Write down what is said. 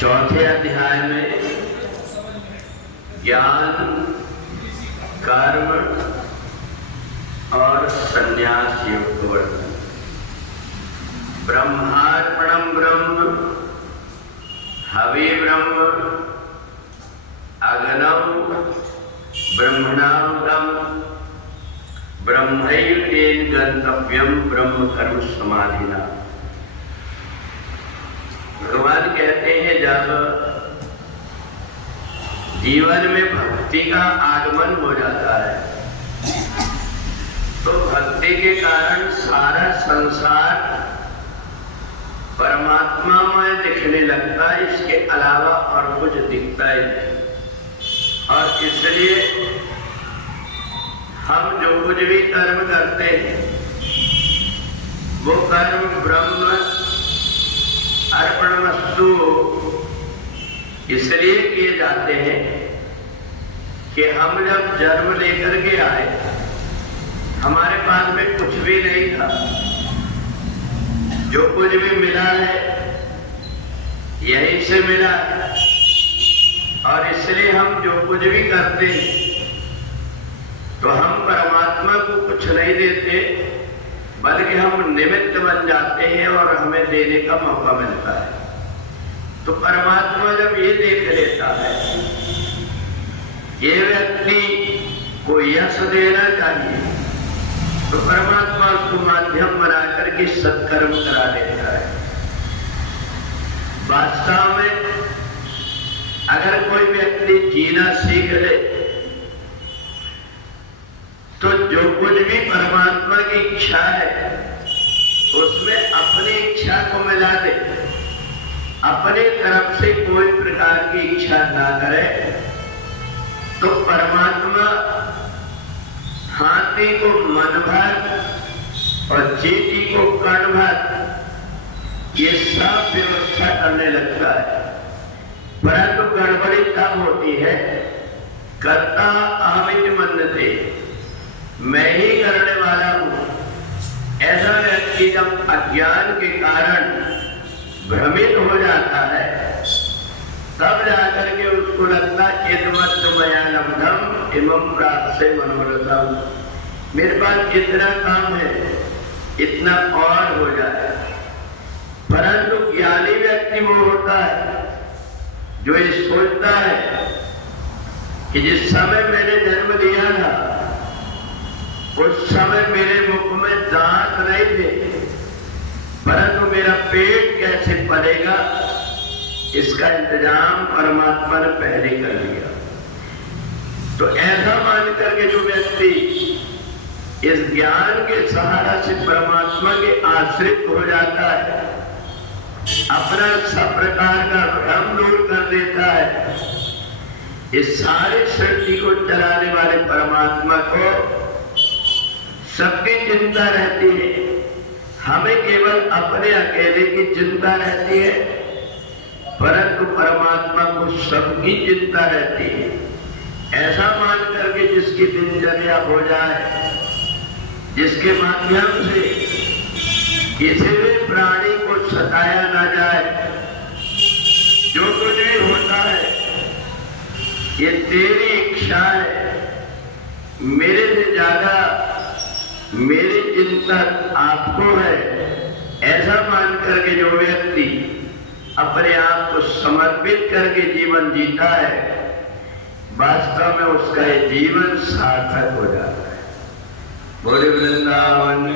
चौथे अध्याय में ज्ञान, कर्म और संन्यास योग को वर्णन। ब्रह्मार्पणम ब्रह्म, हवि ब्रह्म, अग्नम ब्रह्मणाहुतम, ब्रह्मैव तेन गंतव्यम ब्रह्म कर्म समाधिना। भगवान कहते हैं जब जीवन में भक्ति का आगमन हो जाता है तो भक्ति के कारण सारा संसार परमात्मा में दिखने लगता है, इसके अलावा और कुछ दिखता ही नहीं। और इसलिए हम जो कुछ भी कर्म करते हैं वो कर्म ब्रह्म अर्पणमस्तु इसलिए किए जाते हैं कि हम जब जन्म लेकर के आए हमारे पास में कुछ भी नहीं था, जो कुछ भी मिला है यहीं से मिला है। और इसलिए हम जो कुछ भी करते हैं तो हम परमात्मा को कुछ नहीं देते, बल्कि हम निमित्त बन जाते हैं और हमें देने का मौका मिलता है। तो परमात्मा जब ये देख लेता है ये व्यक्ति को यश देना चाहिए तो परमात्मा उसको माध्यम बनाकर के सत्कर्म करा देता है। वास्तव में अगर कोई व्यक्ति जीना सीख ले तो जो कुछ भी परमात्मा की इच्छा है उसमें अपनी इच्छा को मिला दे, अपनी तरफ से कोई प्रकार की इच्छा ना करे तो परमात्मा हाथी को मन भर और चींटी को कण भर ये सब व्यवस्था करने लगता है। परंतु गड़बड़ी तब होती है कर्ता अहमिति मन्यते, मैं ही करने वाला हूं। ऐसा व्यक्ति जब अज्ञान के कारण भ्रमित हो जाता है तब जाकर के उसको लगता इदमत् मया लब्धम इमं प्राप्स्ये मनोरथम, मेरे पास इतना काम है इतना और हो जाए। परंतु ज्ञानी व्यक्ति वो होता है जो ये सोचता है कि जिस समय मैंने जन्म लिया था उस समय मेरे मुख में दांत नहीं थे, परंतु मेरा पेट कैसे पलेगा इसका इंतजाम परमात्मा ने पहले कर लिया। तो ऐसा मान करके जो व्यक्ति इस ज्ञान के सहारा से परमात्मा के आश्रित हो जाता है, अपना सब प्रकार का भ्रम दूर कर देता है, इस सारी सृष्टि को चलाने वाले परमात्मा को सबकी चिंता रहती है, हमें केवल अपने अकेले की चिंता रहती है, परंतु परमात्मा को सबकी चिंता रहती है। ऐसा मान करके जिसकी दिनचर्या हो जाए, जिसके माध्यम से किसी भी प्राणी को सताया ना जाए, जो कुछ भी होता है ये तेरी इच्छा है, मेरे से ज्यादा मेरी चिंता आपको है, ऐसा मान करके जो व्यक्ति अपने आप को समर्पित करके जीवन जीता है वास्तव में उसका ये जीवन सार्थक हो जाता है। बोले वृंदावन